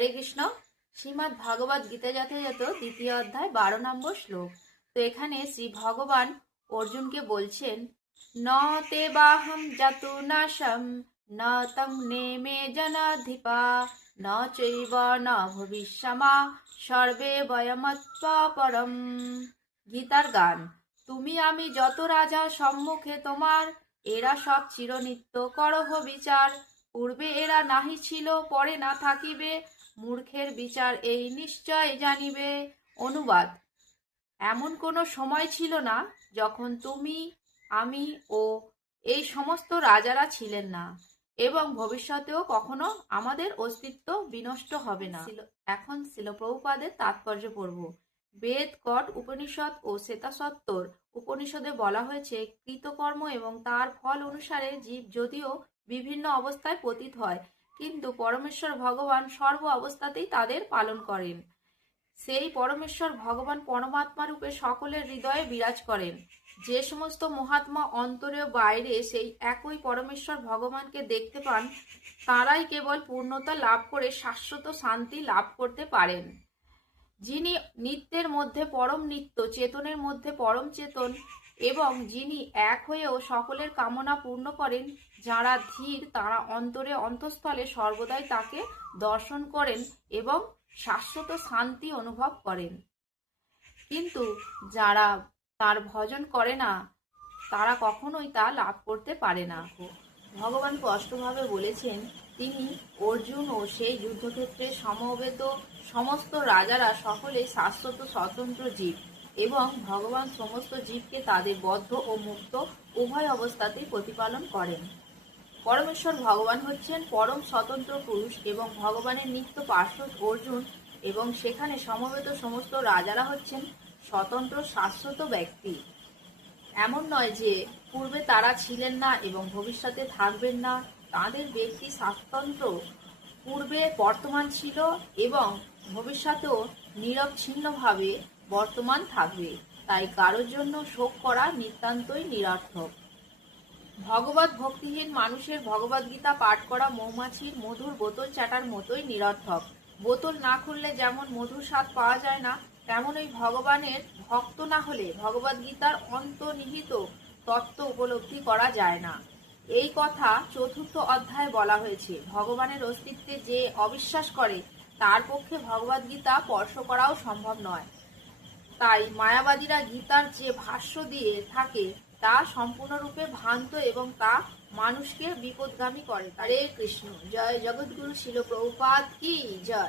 হরে কৃষ্ণ। শ্রীমদ্ ভাগবত গীতা যথাযথ দ্বিতীয় অধ্যায় 12 নম্বর শ্লোক। তো এখানে শ্রী ভগবান অর্জুনকে বলছেন, ন তে বাহম জাতু নাশম ন তম নেমে জনাধিপা ন চৈব ন ভবিষ্যমা সর্বে বয়মত্বা পরম। গীতার গান। তুমি আমি যত রাজা সম্মুখে তোমার, এরা সব চিরনিত্য করহ বিচার। পূর্বে এরা নাহি ছিল, পরে না থাকিবে, মূর্খের বিচার এই নিশ্চয় জানিবে। অনুবাদ: এমন কোনো সময় ছিল না যখন তুমি, আমি ও এই সমস্ত রাজারা ছিলেন না, এবং ভবিষ্যতেও কখনো আমাদের অস্তিত্ব বিনষ্ট হবে না। এখন ছিল প্রভুপাদের তাৎপর্য পড়ব। বেদ, কট উপনিষদ ও শ্বেতাসত্তর উপনিষদে বলা হয়েছে, কৃতকর্ম এবং তার ফল অনুসারে জীব যদিও বিভিন্ন অবস্থায় পতিত হয়, কিন্তু পরমেশ্বর ভগবান সর্ব অবস্থাতেই তাদের পালন করেন। সেই পরমেশ্বর ভগবান পরমাত্মা রূপে সকলের হৃদয়ে বিরাজ করেন। যে সমস্ত মহাত্মা অন্তরে ও বাইরে সেই একই পরমেশ্বর ভগবানকে দেখতে পান, তারাই কেবল পূর্ণতা লাভ করে শাশ্বত শান্তি লাভ করতে পারেন। যিনি নিত্যের মধ্যে পরম নিত্য, চেতনের মধ্যে পরম চেতন, এবং যিনি এক হয়েও সকলের কামনা পূর্ণ করেন, যারা ধীর তারা অন্তরে অন্তঃস্থলে সর্বদাই তাকে দর্শন করেন এবং শাশ্বত শান্তি অনুভব করেন। কিন্তু যারা তার ভজন করে না, তারা কখনোই তা লাভ করতে পারে না। ভগবান স্পষ্টভাবে বলেছেন, তিনি অর্জুন ও সেই যুদ্ধক্ষেত্রে সমবেত সমস্ত রাজারা সকলে শাশ্বত স্বতন্ত্র জীব, এবং ভগবান সমস্ত জীবকে তাদের বদ্ধ ও মুক্ত উভয় অবস্থাতেই প্রতিপালন করেন। পরমেশ্বর ভগবান হচ্ছেন পরম স্বতন্ত্র পুরুষ এবং ভগবানের নিত্য পার্শ্বদ অর্জুন, এবং সেখানে সমবেত সমস্ত রাজারা হচ্ছেন স্বতন্ত্র শাশ্বত ব্যক্তি। এমন নয় যে পূর্বে তারা ছিলেন না এবং ভবিষ্যতে থাকবেন না। তাদের ব্যক্তি স্বাতন্ত্র পূর্বে বর্তমান ছিল এবং ভবিষ্যতেও নিরবচ্ছিন্নভাবে বর্তমান থাকবে। তাই কারোর জন্য শোক করা নিতান্তই নিরর্থক। ভগবত ভক্তিহীন মানুষের ভগবদ গীতা পাঠ করা মৌমাছির মধুর বোতল চাটার মতোই নিরর্থক। বোতল না খুললে যেমন মধুর স্বাদ পাওয়া যায় না, তেমনই ভগবানের ভক্ত না হলে ভগবদ গীতার অন্তর্নিহিত তত্ত্ব উপলব্ধি করা যায় না। এই কথা 4th অধ্যায়ে বলা হয়েছে। ভগবানের অস্তিত্বে যে অবিশ্বাস করে, তার পক্ষে ভগবদ গীতা স্পর্শ করাও সম্ভব নয়। তাই মায়াবাদীরা গীতার যে ভাষ্য দিয়ে থাকে তা সম্পূর্ণরূপে ভ্রান্ত এবং তা মানুষকে বিপদগামী করে। হরে কৃষ্ণ। জয় জগৎগুরু শিল প্রভুপাদ কি জয়।